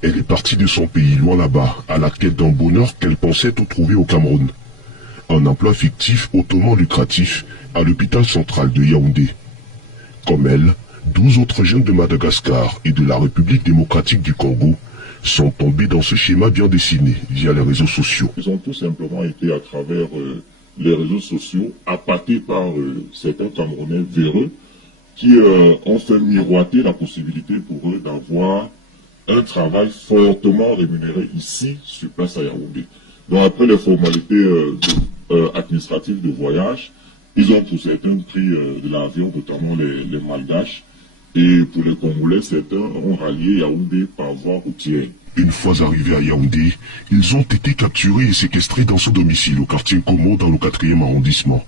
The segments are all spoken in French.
Elle est partie de son pays, loin là-bas, à la quête d'un bonheur qu'elle pensait tout trouver au Cameroun. Un emploi fictif hautement lucratif à l'hôpital central de Yaoundé. Comme elle, 12 autres jeunes de Madagascar et de la République démocratique du Congo sont tombés dans ce schéma bien dessiné via les réseaux sociaux. Ils ont tout simplement été à travers les réseaux sociaux, appâtés par certains Camerounais véreux qui ont fait miroiter la possibilité pour eux d'avoir un travail fortement rémunéré ici, sur place à Yaoundé. Donc après les formalités administratives de voyage, ils ont pour certains pris de l'avion, notamment les Malgaches, et pour les Congolais, certains ont rallié Yaoundé par voie routière. Une fois arrivés à Yaoundé, ils ont été capturés et séquestrés dans ce domicile au quartier Como dans le 4e arrondissement.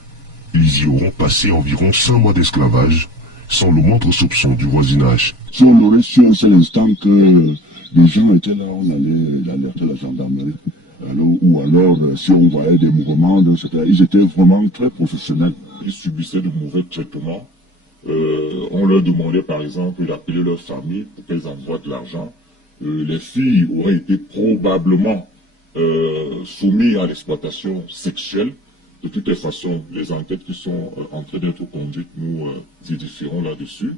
Ils y auront passé environ 5 mois d'esclavage, sans le moindre soupçon du voisinage. Si on aurait su un seul instant que les gens étaient là, on allait alerter la gendarmerie. Alors, si on voyait des mouvements, ils étaient vraiment très professionnels. Ils subissaient de mauvais traitements. On leur demandait par exemple d'appeler leur famille pour qu'elles envoient de l'argent. Les filles auraient été probablement soumises à l'exploitation sexuelle. De toutes les façons, les enquêtes qui sont en train d'être conduites, nous édifierons là-dessus.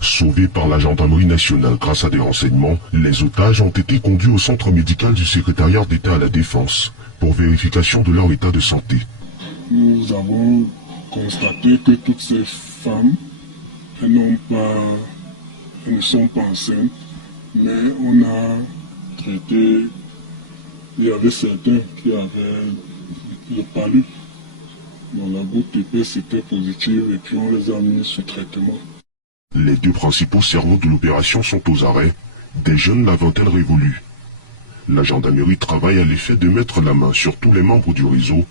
Sauvés par la gendarmerie nationale grâce à des renseignements, les otages ont été conduits au centre médical du secrétariat d'État à la Défense pour vérification de leur état de santé. Nous avons constaté que toutes ces femmes, elles ne sont pas enceintes, mais on a traité, il y avait certains qui avaient le palu, dont la goutte épaisse était positive et puis on les a mis sous traitement. Les 2 principaux cerveaux de l'opération sont aux arrêts, des jeunes la vingtaine révolus. La gendarmerie travaille à l'effet de mettre la main sur tous les membres du réseau,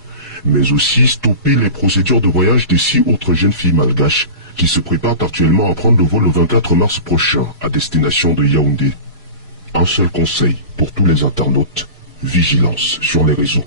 mais aussi stopper les procédures de voyage des 6 autres jeunes filles malgaches qui se préparent actuellement à prendre le vol le 24 mars prochain à destination de Yaoundé. Un seul conseil pour tous les internautes, vigilance sur les réseaux.